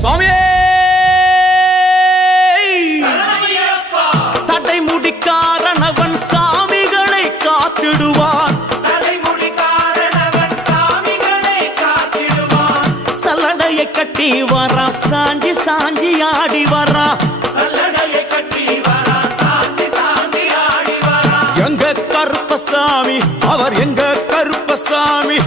சுவாமியே சடை முடிக்காரனவன் சாமிகளை காத்திடுவான். சல்லடையை கட்டி வரா சாஞ்சி சாஞ்சி ஆடி வரா. எங்க கருப்பசாமி அவர் எங்க கருப்பசாமி